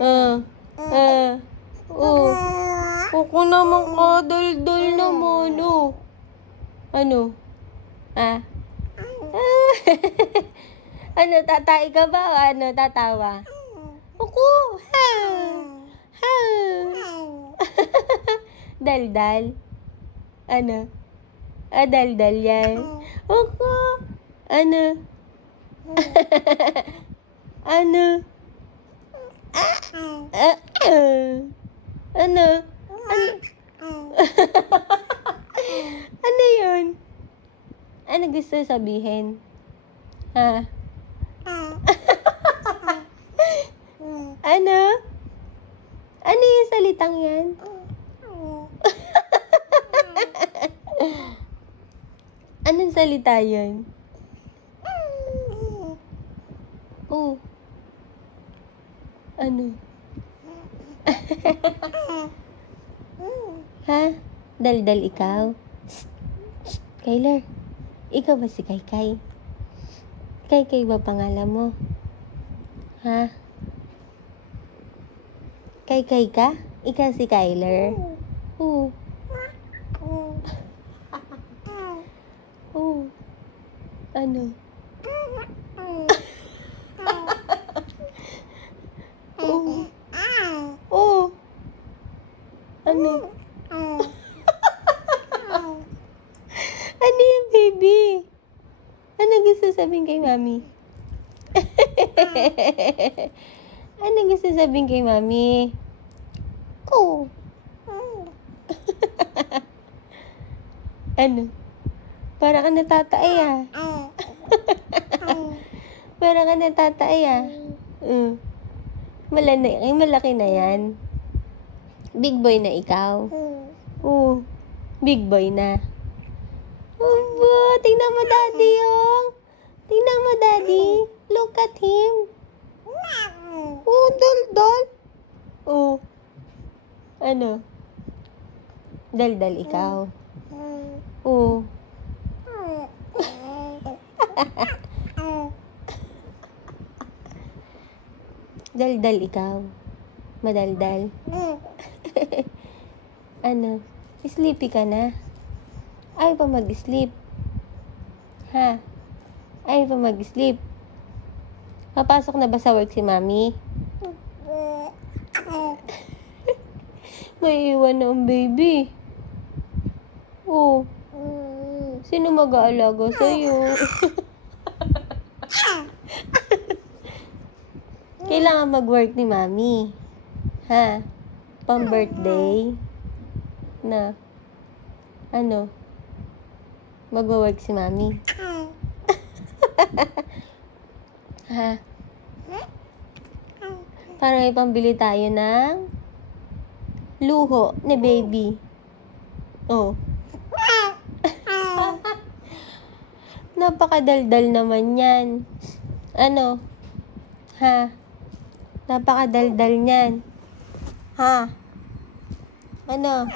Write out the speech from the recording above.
Oh. Ako naman ka, dal-dal naman, oh. Ano? Ano, tatay ka ba o ano, tatawa? Ako, ha. Dal-dal. Ano? Dal-dal yan. Ako. Ano? Ano? Ano? Ano yun? Ano gusto sabihin? Ha? Ano? Ano yung salitang yan? Anong salita yun? Oh. Ano? Ha? Dal-dal ikaw? Kyler, ikaw ba si Kaykay? Kaykay ba pangalan mo? Ha? Kaykay ka? Ikaw si Kyler? Oo. Oh. Ano? Oh. Oh. Ano? Ano yung baby? Ano gusto sabihin kay mami? Ano gusto sabihin kay mami? Oh. Ano? Para ka natatay ah. Para ka natatay ah. Malaki na yan. Big boy na ikaw. Oo. Big boy na. Obo, tingnan mo daddy yung. Tingnan mo daddy. Look at him. Oh, dal-dal. Oh. Ano? Dal-dal ikaw. Oh. Dal-dal ikaw. Madaldal. Ano? Sleepy ka na? Ayaw pa mag-sleep. Ha? Ayaw pa mag-sleep. Papasok na ba sa work si mami? May iwan na ang baby. Oh. Sino mag-aalaga sa'yo? Kailangan mag-work ni mami. Ha? Pang-birthday? Na? Ano? Mag-work si mami? Ha? Para may pambili tayo ng luho ni baby. Oh. Napakadaldal naman yan. Ano? Ha? Napakadaldal niyan. Ha? Ano?